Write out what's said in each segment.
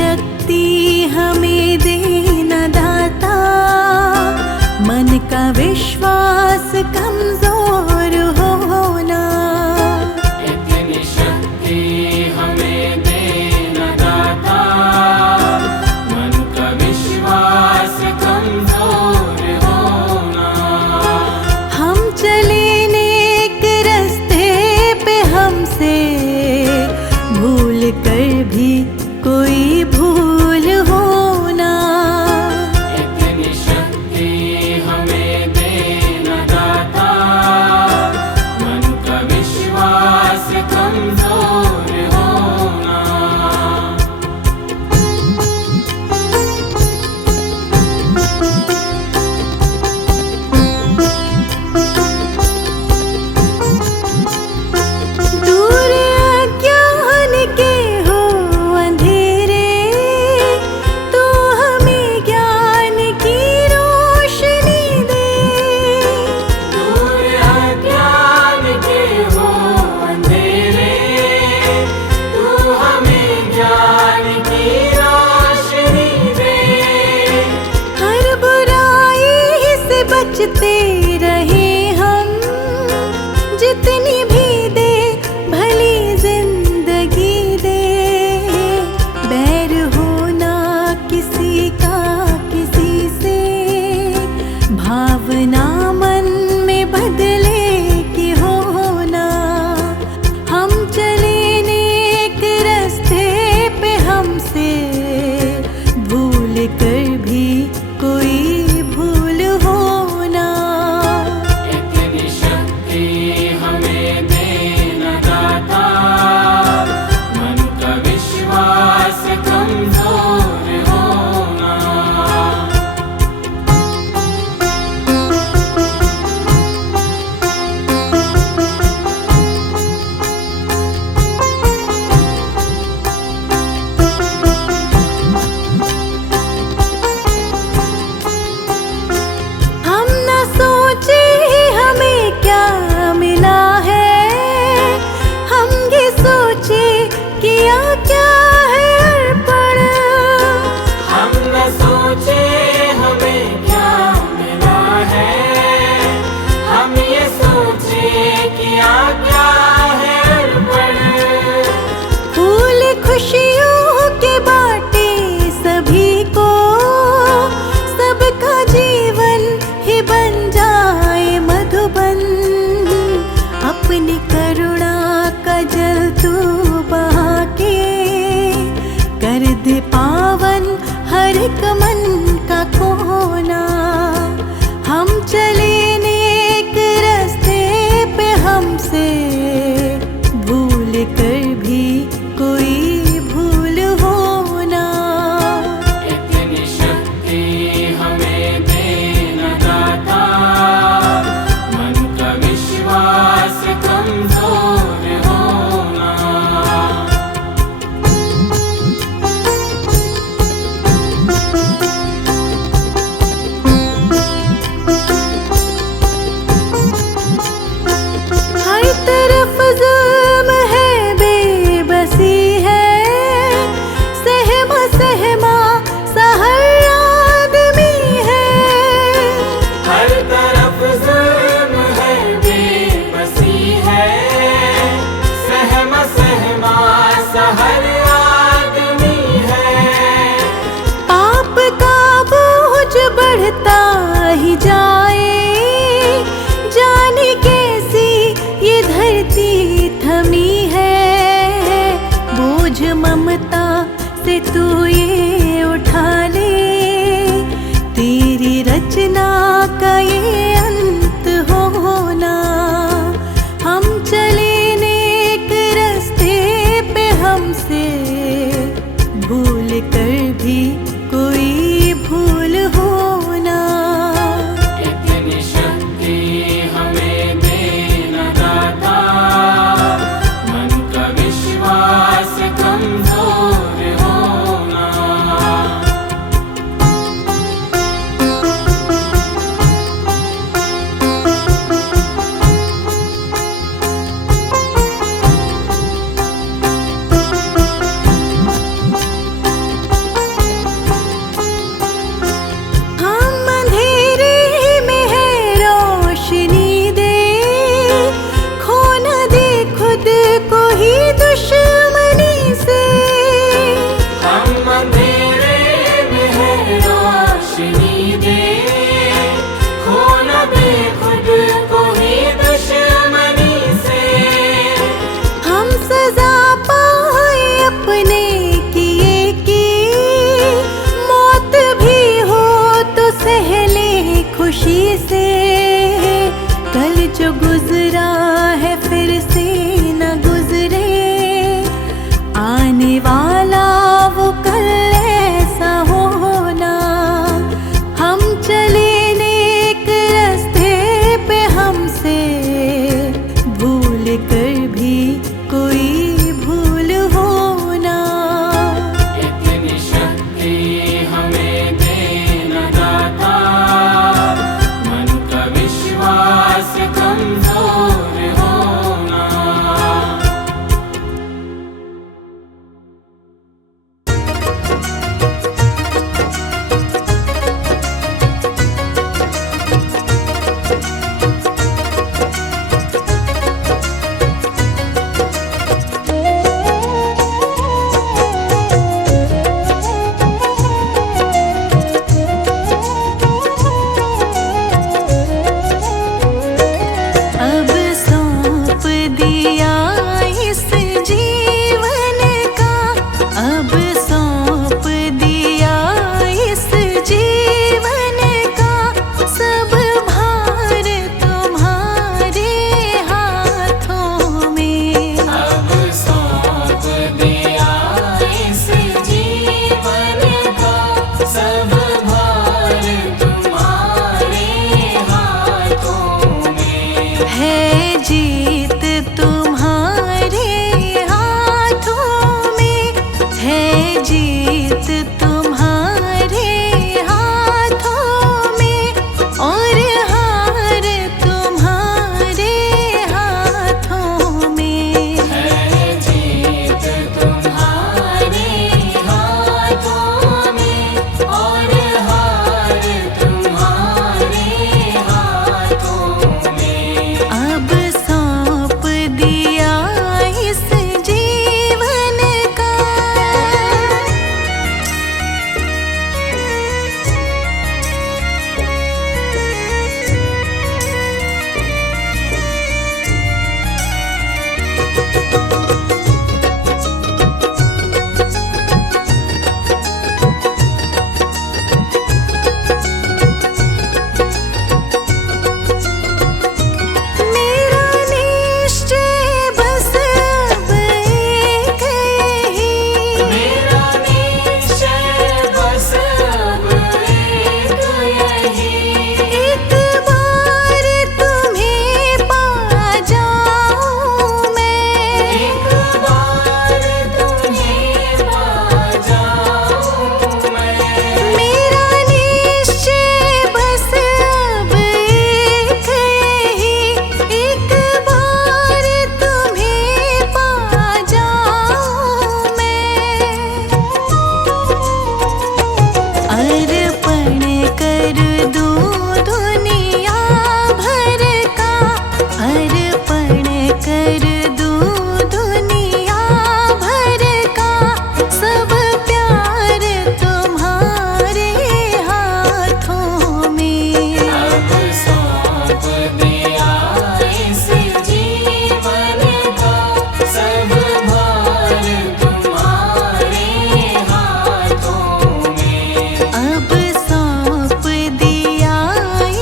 शक्ति हमें देना दाता, मन का विश्वास कमजोर होना। इतनी शक्ति हमें देना दाता, मन का विश्वास कमजोर होना। हम चले नेक रास्ते पे, हमसे भूल कर भी कोई भूल होना। इतनी शक्ति हमें देना दाता, मन का विश्वास कमजोर होना। दूर अज्ञान के हो अंधेरे, तो हमें ज्ञान की रोशनी दे। दूर अज्ञान के हो अंधेरे, तू हमें ज्ञान की रोशनी दे। हर बुराई से बचते रहे हम, जितनी भी दे भली जिंदगी दे। बैर होना किसी का किसी से, भावना मन में बदले की होना। हम चले नेक रास्ते पे, हमसे भूल कर भी कोई भूल होना। इतनी शक्ति हमें देना दाता, मन का विश्वास कमजोर होना। हम न सोचे हमें क्या मिला है, हम ये सोचे किया क्या है अर्पण। हम न सोचे हमें क्या मिला है, हम ये सोचे किया क्या है अर्पण। फूल खुशियों के बाटे सभी को, सबका जीवन ही बन जाए मधुबन। अपनी करुणा का जल तू बहा के, कर दे पावन हर एक मन का कोना। हम चले नेक रास्ते पे, हमसे भूल कर भी कोई भूल होना। इतनी शक्ति हमें देना दाता, मन का विश्वास कमजोर होना। हर तरफ जुल्म है, बेबसी है, सहमा सहमा सा हर आदमी है। हर तरफ जुल्म है, बेबसी है, सहमा सहमा सा हर आदमी है। पाप का बोझ बढ़ता ही जाए, जाने कैसी ये धरती थमी है। बोझ ममता से तू ये उठा ले, तेरी रचना का ये अंत होना। हम चले नेक रास्ते पे, हमसे भूल कर भी कोई भूल होना। इतनी शक्ति हमें देना दाता, मन का विश्वास कमजोर होना। वाला वो कल ऐसा होना। हम चले नेक रास्ते पे, हमसे भूल कर भी कोई भूल होना। इतनी शक्ति हमें देना दाता, मन का विश्वास कमजोर होना। अब सौंप दिया इस जीवन का, अब सौंप दिया इस जीवन का, सब भार तुम्हारे हाथों में। अब सौंप दिया इस जीवन का, सब भार तुम्हारे हाथों में। है जीत तुम्हारे हाथों में, है जीत तुम्हारे हाथों में, और हार तुम्हारे हाथों में। है जीत तुम्हारे हाथों में, और हार तुम्हारे हाथों में। अब सौंप दिया इस जीवन का। मेरा निश्चय बस अब एक यही, मेरा निश्चय बस अब एक यही। एक बार तुम्हें पा जाऊं मैं, एक बार तुम्हें पा जाऊं मैं। मेरा निश्चय बस अब एक यही, एक बार तुम्हें पा जाऊं मैं। अर्पण कर दूं दुनिया भर का, अर्पण कर दूं दुनिया भर का, सब प्यार तुम्हारे हाथों में। अब सौंप दिया इस जीवन का, सब भार तुम्हारे हाथों में। अब सौंप दिया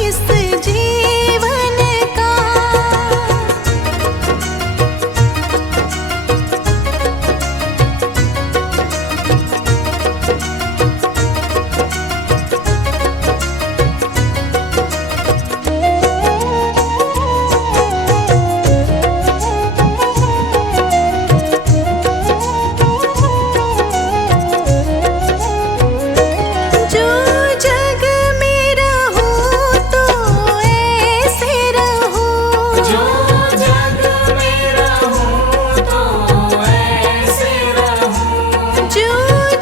इस जीवन का। जो जग में रहूं तो ऐसे रहूं, जो जग में रहूं तो ऐसे रहूं। जो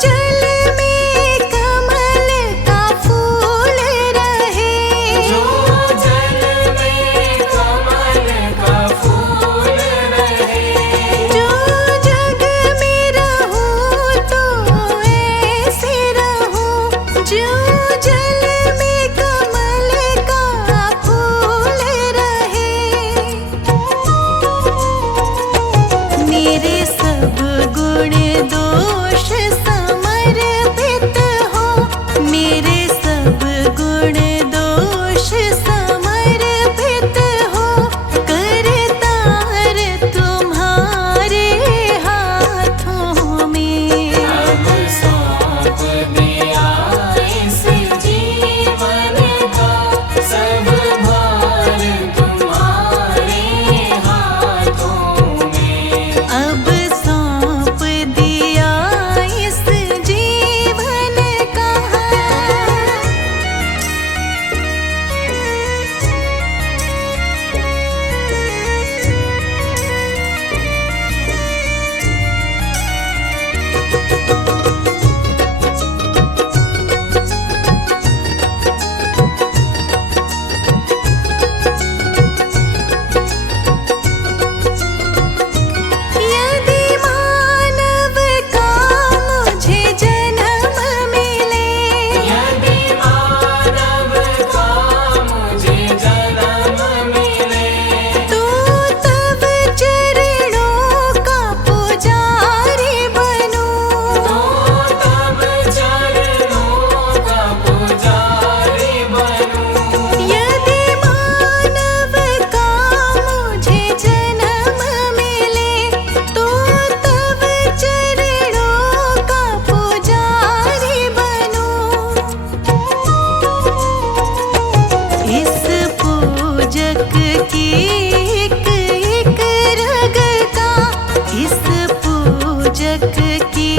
जल में कमल का फूल रहे, जो जल में कमल का फूल रहे। जो जग में रहूं तो ऐसे रहूं, जो जल में कमल का फूल रहे। मेरे सब गुण दोष समर्पित हो, मेरे सब गुण दोष समर्पित हो, करतार तुम्हारे हाथों में। की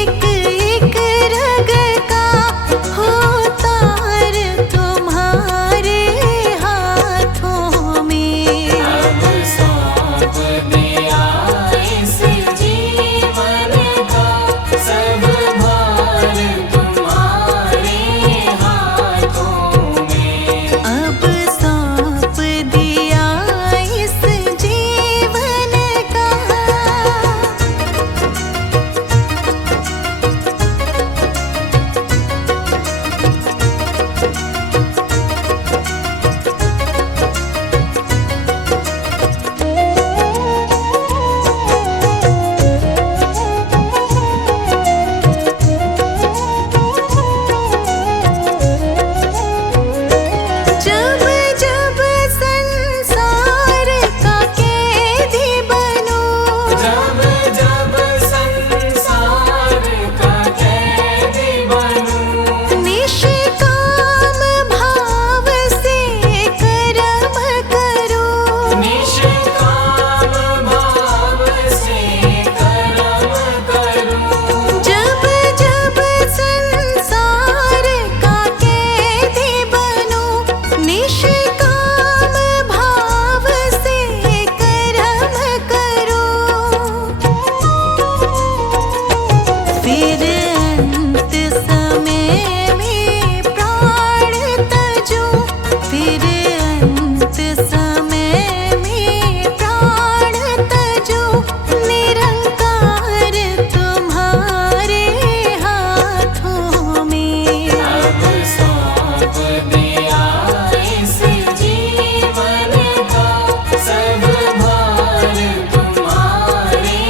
एक एक रग का हो तार तुम्हारे हाथों में। अब सौंप दिया इस जीवन का सब भार तुम्हारे हाथों में। अब सौंप दिया इस जीवन का। जब जब संसार का कैदी बनूं, जब जब संसार का कैदी बनूं, निष्काम भाव से कर्म करूं। निष्काम भाव से कर्म करूं। जब जब संसार का कैदी बनूं, निष्काम भाव से कर्म करूं। फिर अंत समय में प्राण तजूं, फिर अंत समय में प्राण तजूं। निरंकार तुम्हारे हाथों में। अब सौंप दिया इस जीवन का सब भार तुम्हारे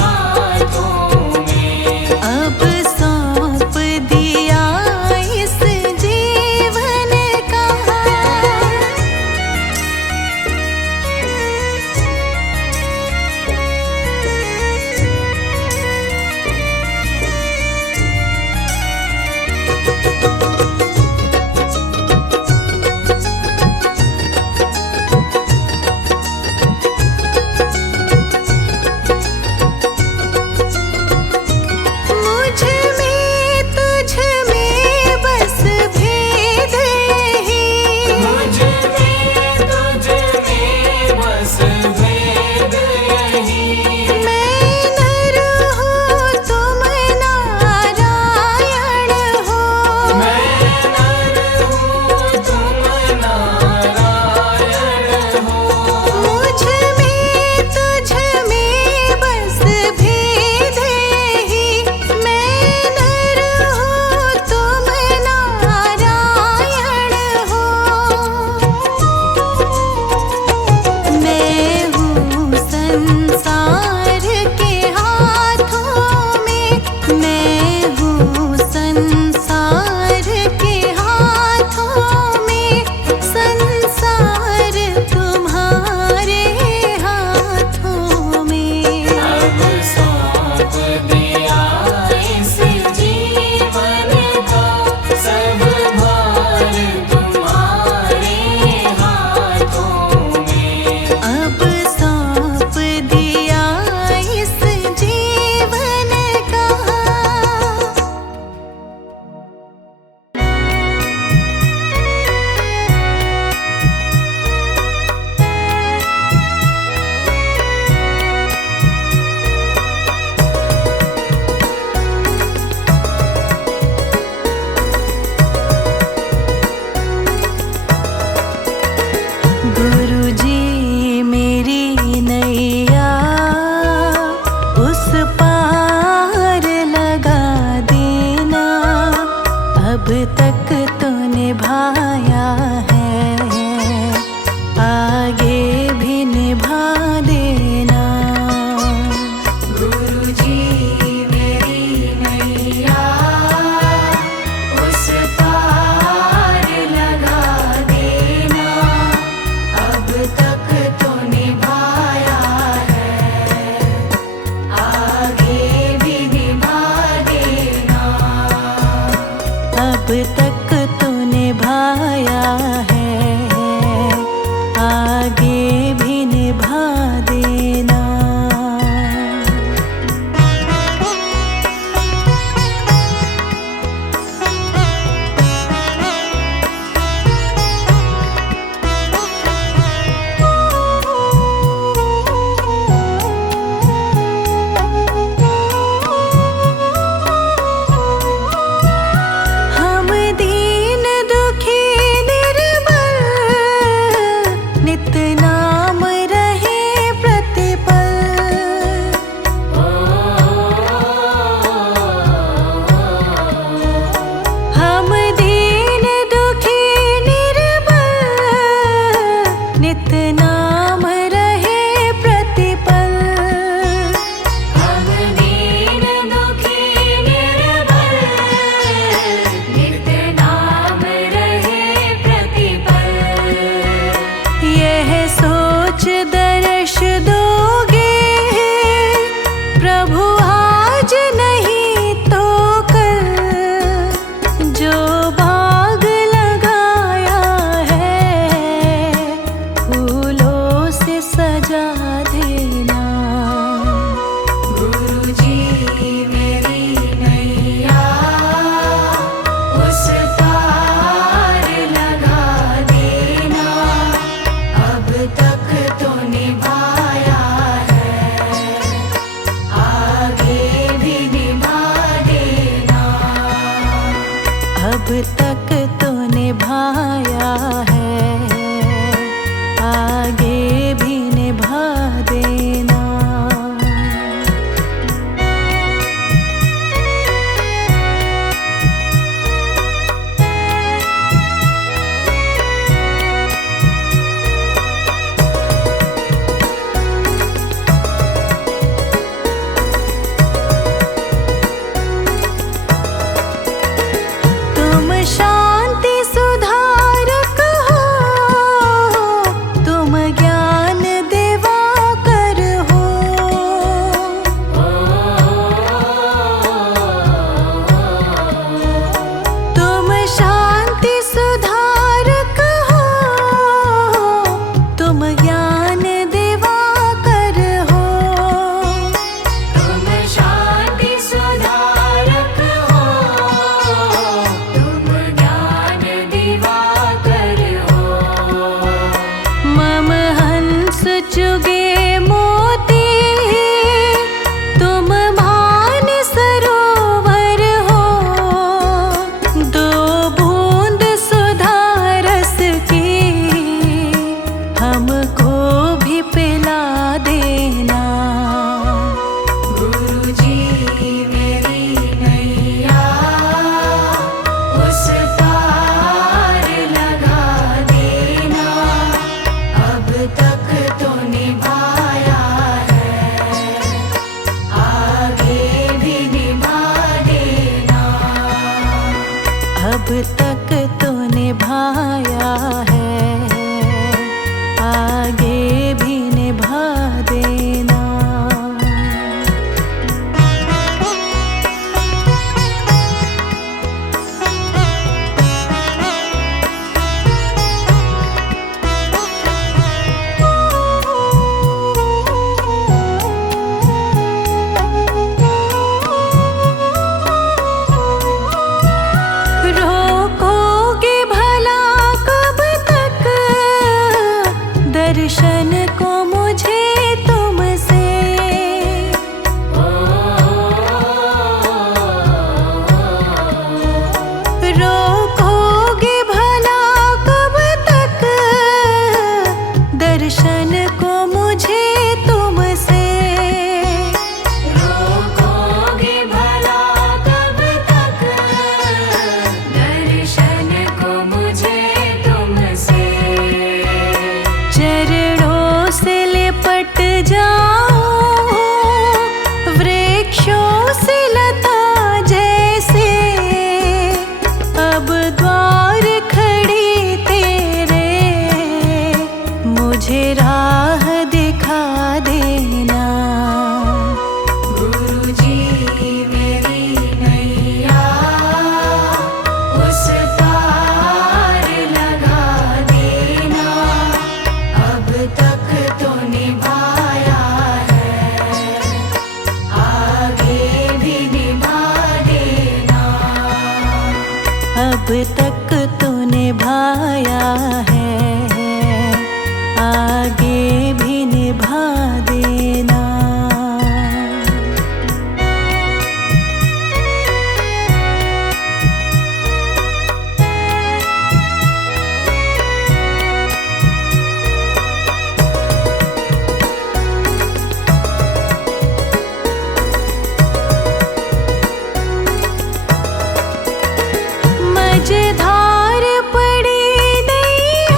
हाथों में। अब सौंप दिया इस जीवन का। मुझ में तुझ में बस भेद यही। मुझ में तुझ में बस भेद यही। मैं नर हूँ तुम नारायण हो। मैं नर हूँ तुम नारायण हो। मुझ में तुझ में बस भेद यही। मैं नर हूँ तुम नारायण हो। मैं हूँ संसार के हाथों में। मैं हूँ संसार के हाथों में। संसार तुम्हारे हाथों में। अब सौंप दिया इस जीवन का सब भार तुम्हारे हाथों में। अब सौंप दिया इस जीवन का। गुरुजी मेरी नैया उस पार लगा देना। अब तक तो निभाया है, आगे भी निभा देना। गुरुजी मेरी नैया उस पार लगा देना। अब तक तो निभाया है, आगे भी निभा देना। अब तक तो निभाया है, आगे भी निभा देना। अब तक तो निभाया है, आगे भी निभा देना। तुम शांति सुधारक हो, तुम ज्ञान दिवाकर हो। तुम शांति सुधारक हो, तुम ज्ञान दिवाकर हो। तुम शांति सुधारक हो, तुम ज्ञान दिवाकर हो। मम हंस चुगे मोती, तुम मान सरोवर हो। दो बूंद सुधा रस की हमको भी पिला देना। गुरुजी मेरी नैया उस पार लगा देना। अब तक तो निभाया है, आगे भी निभा देना। अब तक तो निभाया है, आगे भी निभा देना। रोकोगे भला कब तक दर्शन को मुझे तुमसे। रोकोगे भला कब तक दर्शन को मुझे तुमसे। रोकोगे भला कब तक दर्शन को मुझे तुमसे। चरणों से लिपट जाऊं वृक्षों से लता जैसे। अब द्वार खड़ी तेरे, मुझे राह दिखा देना। गुरुजी मेरी नैया उस पार लगा देना। अब तक तो निभाया है, आगे भी निभा देना। अब तक तो निभाया है, आगे भी निभा देना। मझधार पड़ी नैया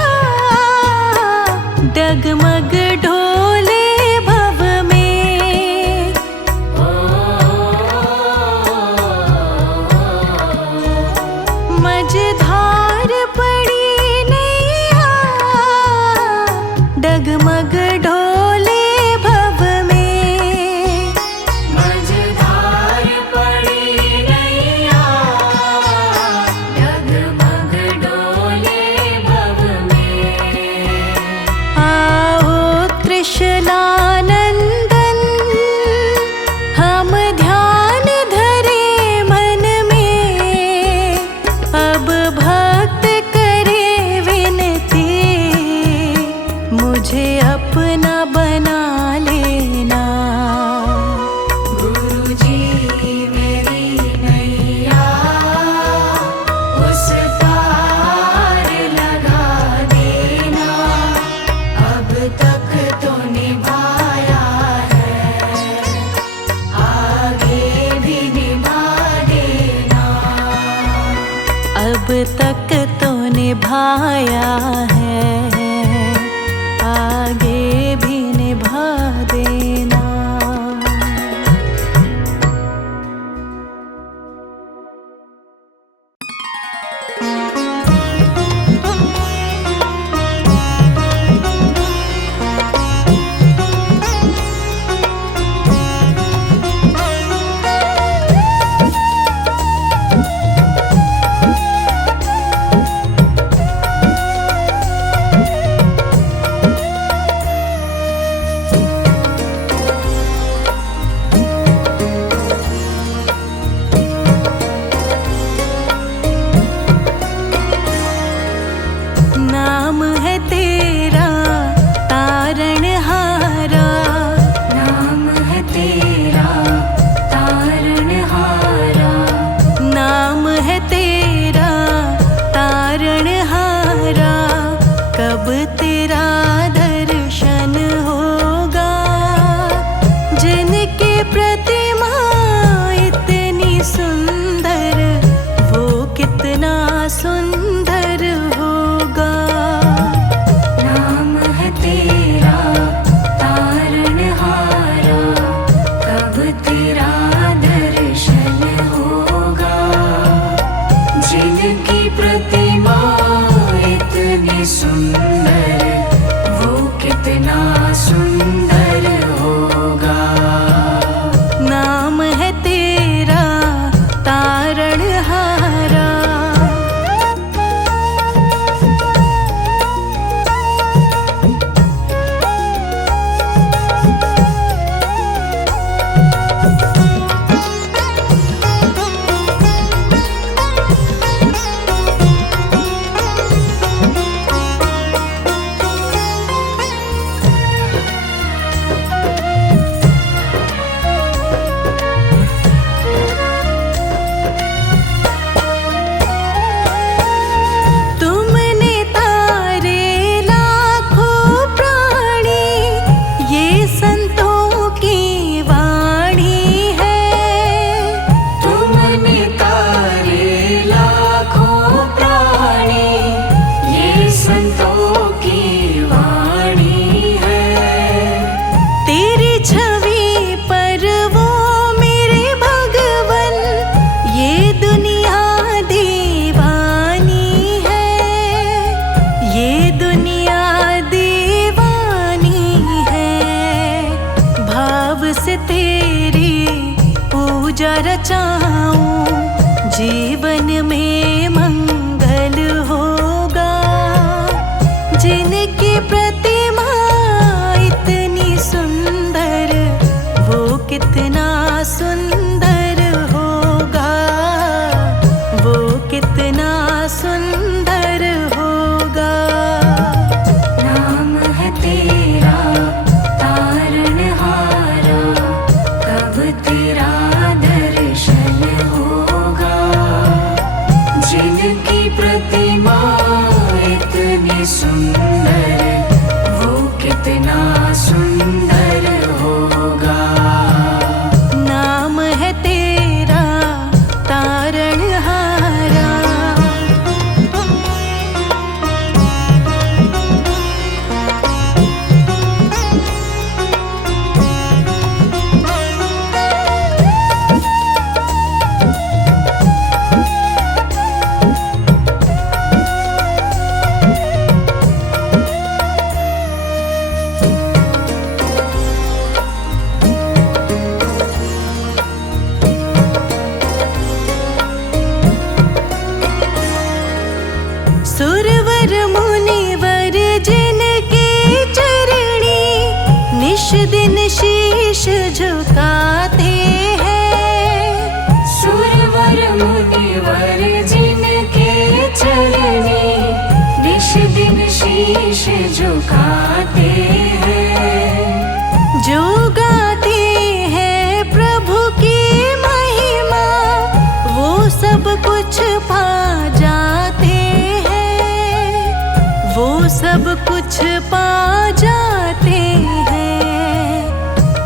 तक तो निभाया है, आगे भी निभा देना। नाम है तेरा तारणहारा, नाम है तेरा तारणहारा, नाम है तेरा तारणहारा। कब तेरा दर्शन होगा, जिनकी प्रतिमा इतनी सुंदर, वो कितना सुंदर होगा। नाम है तेरा तारणहारा, कब तेरा दर्शन होगा, जिनकी प्रतिमा इतनी सुंदर, वो कितना सुंदर होगा। नाम है तेरा तारणहारा। तुमने तारे लाखों प्राणी, ये संतों की वाणी है। तुमने तारे लाखों प्राणी, ये संतों की वाणी है। तेरी छवि पर वो मेरे भगवन, ये दुनिया दीवानी है, ये दुनिया दीवानी है। भाव से तेरी पूजा रचाऊं, जीवन में मंगल होगा। जिनकी प्रतिमा इतनी सुंदर, वो कितना सुंदर होगा, वो कितना सुंदर होगा। नाम है तेरा तारणहारा, कब तेरा दर्शन होगा, जिनकी प्रतिमा इतनी सुंदर, वो कितना सुंदर होगा। नाम है तेरा तारणहारा। सुरवर मुनिवर जिनके चरणी, निश दिन शीश झुकाते हैं। सुरवर मुनिवर जिनके चरणी, निश दिन शीश झुकाते हैं। जो गाते हैं प्रभु की महिमा, वो सब कुछ पा जाते हैं, वो सब कुछ पा जाते हैं।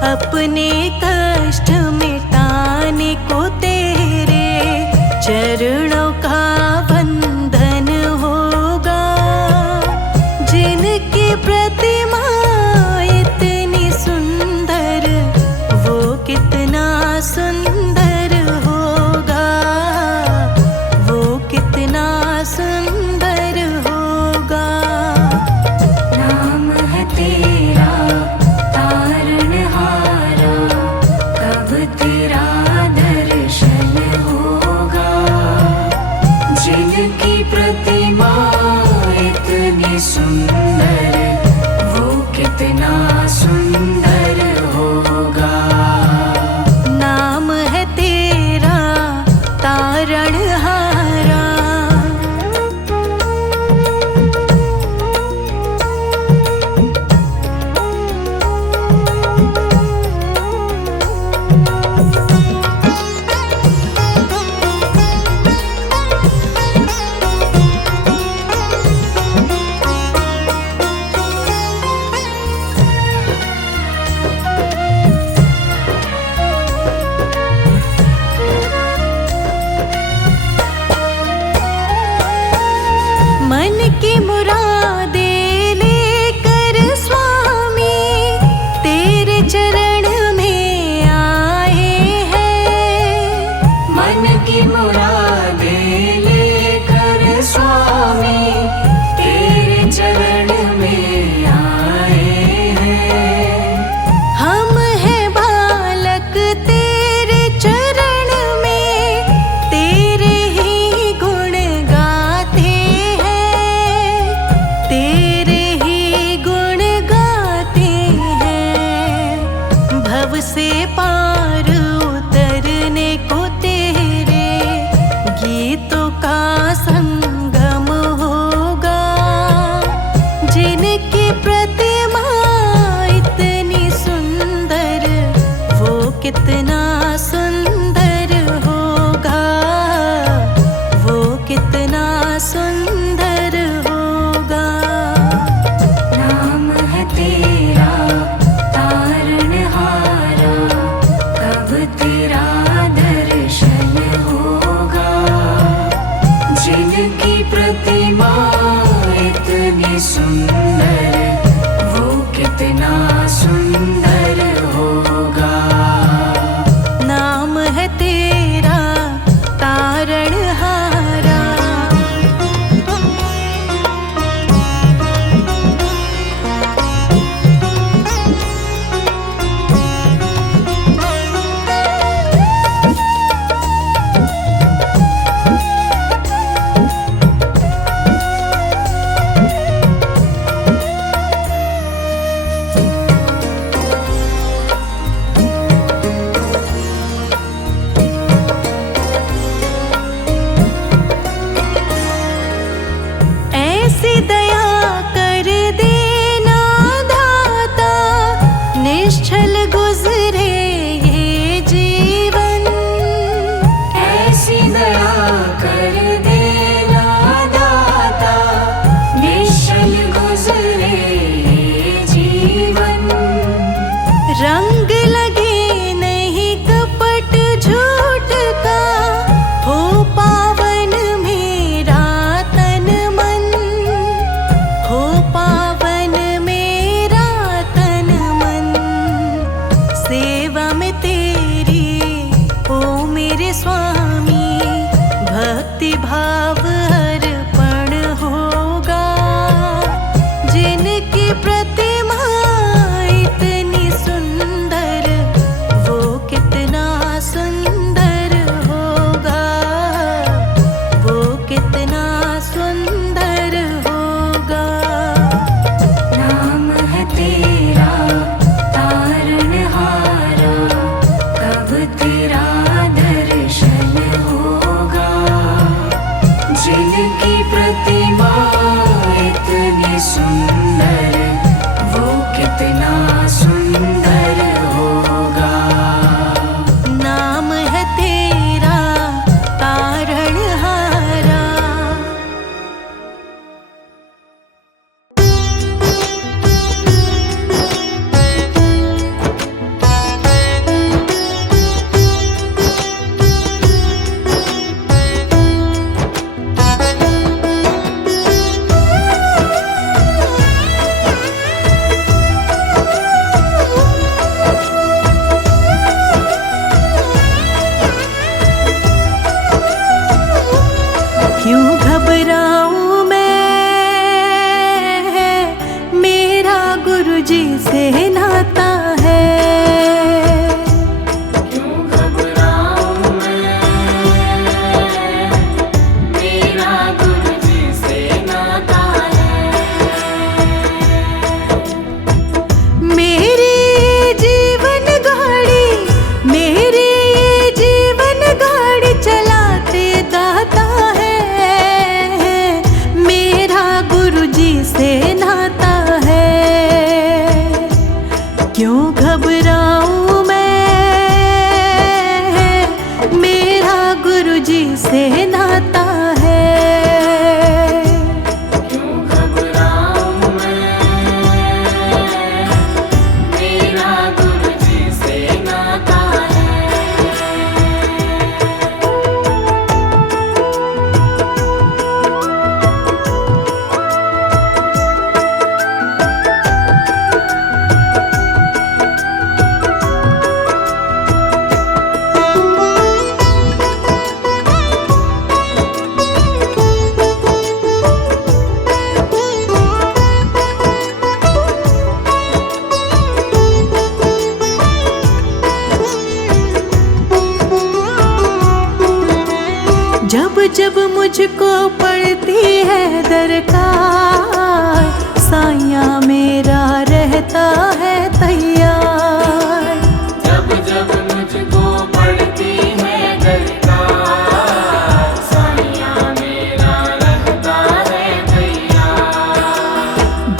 अपने कष्ट मिटाने को तेरे चरणों का वंदन मन की मुरादें लेकर स्वामी तेरे चरण में आए हैं। हम हैं बालक तेरे चरण में, तेरे ही गुण गाते हैं, तेरे ही गुण गाते हैं। भव से पार उतरने को तेरे गीतों का संगम होगा। जिनकी प्रतिमा इतनी सुंदर, वो कितना सुंदर होगा, वो कितना सुंदर होगा। नाम है तेरा तारणहारा, कब तेरा दर्शन होगा। जिनकी प्रतिमा इतनी सुंदर, वो कितना सुंदर होगा। नाम है तेरा तारणहारा। ऐसी दया कर देना दाता, निश्चल गुजरे ये जीवन। ऐसी दया कर देना दाता, निश्चल गुजरे ये जीवन। रंग लगे नहीं कपट झूठ का, हो पावन मेरा तन मन, हो पावन मेरा तन मन। सेवा में तेरी ओ मेरे स्वामी, भक्ति भाव अर्पण होगा। जिनकी प्रतिमा इतनी सुंदर, वो कितना सुंदर होगा, वो कितना सुंदर होगा। नाम है तेरा तारणहारा, कब तेरा दर्शन होगा। जिनकी प्रतिमा इतनी सुंदर, वो कितना सुंदर होगा। नाम है तेरा तारणहारा। क्यों घबराऊं मैं, मेरा गुरुजी से नाता है। क्यों घबराऊं मैं, मेरा गुरुजी से नाता है। मेरी जीवन गाड़ी, मेरी जीवन गाड़ी चलाते दाता है। मेरा गुरुजी से नाता है। क्यों घबराऊं मैं, मेरा गुरुजी से नाता है। क्यों घबराऊं मैं, मेरा गुरुजी से नाता है। जब जब मुझको पड़ती है दरकार, साया मेरा रहता है तैयार। जब जब मुझको पड़ती है दरकार, साया मेरा रहता है तैयार।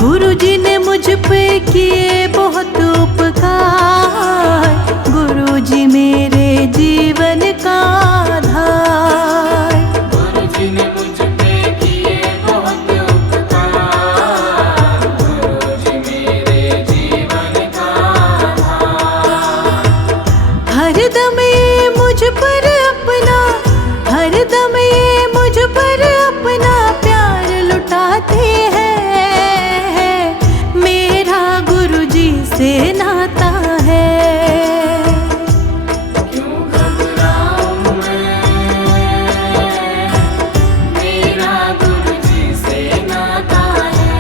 गुरुजी ने मुझ पे किए बहुत उपकार, गुरुजी मेरे जीवन का आधार। गुरुजी ने मुझ पे किए बहुत उपकार, गुरुजी मेरे जीवन का आधार। हरदम ये मुझ पर अपना, हरदम ये मुझ पर अपना प्यार लुटाते हैं। मेरा गुरुजी से नाता है। क्यों घबराऊं मैं, मेरा गुरुजी से नाता है।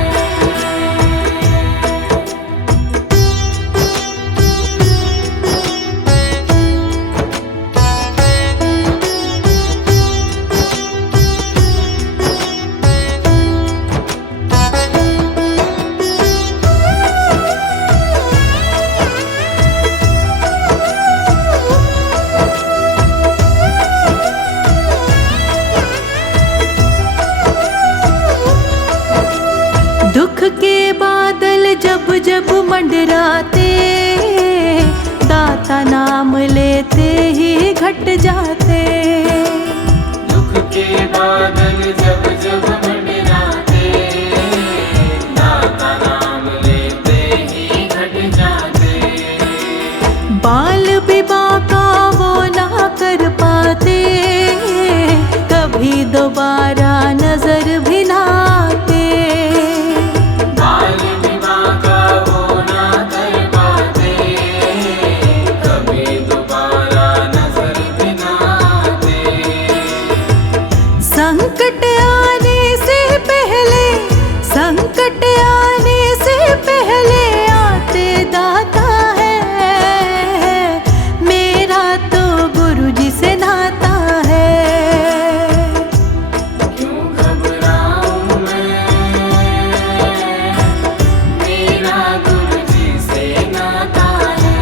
दुख के बादल जब जब मंडराते, दाता नाम लेते ही घट जाते। दुख के बादल जब जब मंडराते, दाता नाम लेते ही घट जाते। बाल विवाह का वो ना कर पाते, कभी दोबारा नजर भी ना आते। बाल विवाह का वो ना कर पाते, कभी दोबारा नजर भी ना आते। संकट आने से पहले, संकट आने से पहले आते दाता है। मेरा तो गुरुजी से नाता है। क्यों घबराऊं मैं, मेरा गुरुजी से नाता है।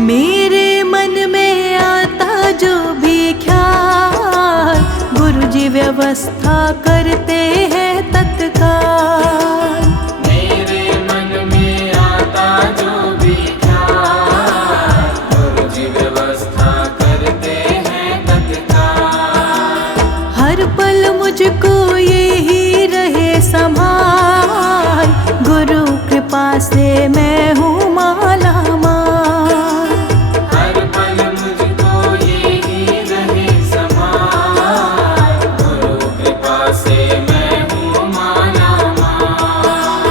मेरे मन में आता जो भी ख्याल, गुरुजी व्यवस्था करते हैं तत्काल। मेरे मन में आता जो भी ख्याल, गुरुजी व्यवस्था करते हैं तत्काल। हर पल मुझको यही रहे संभाल, गुरु कृपा से मैं हूँ माला माल। हर पल मुझको यही रहे संभाल, गुरु कृपा से मैं हूँ माला माल।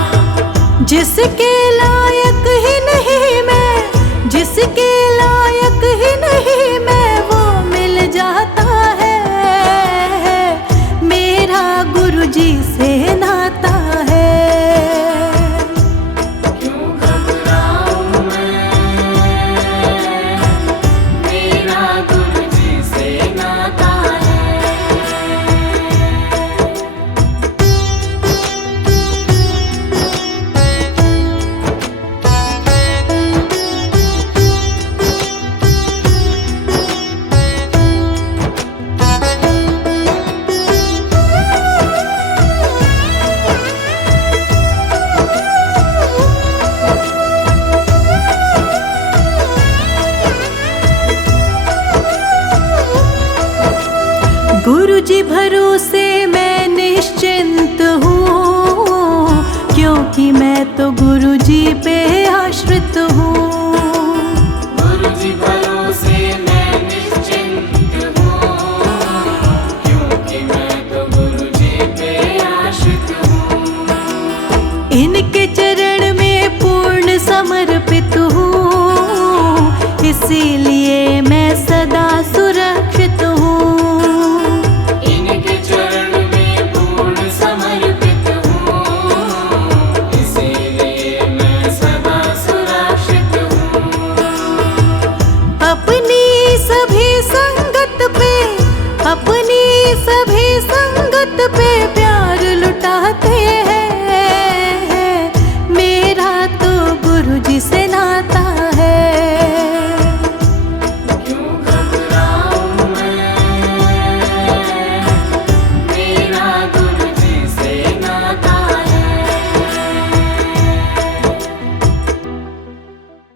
जिसके लायक ही नहीं मैं, जिसके लायक ही नहीं मैं, वो मिल जाता है। मेरा गुरुजी से नाता है। क्यों घबराऊं मैं, मेरा गुरुजी से नाता है। गुरुजी भरोसे मैं निश्चिंत हूँ, क्योंकि मैं तो गुरुजी पे आश्रित हूँ। गुरुजी भरोसे मैं निश्चिंत इसीलिए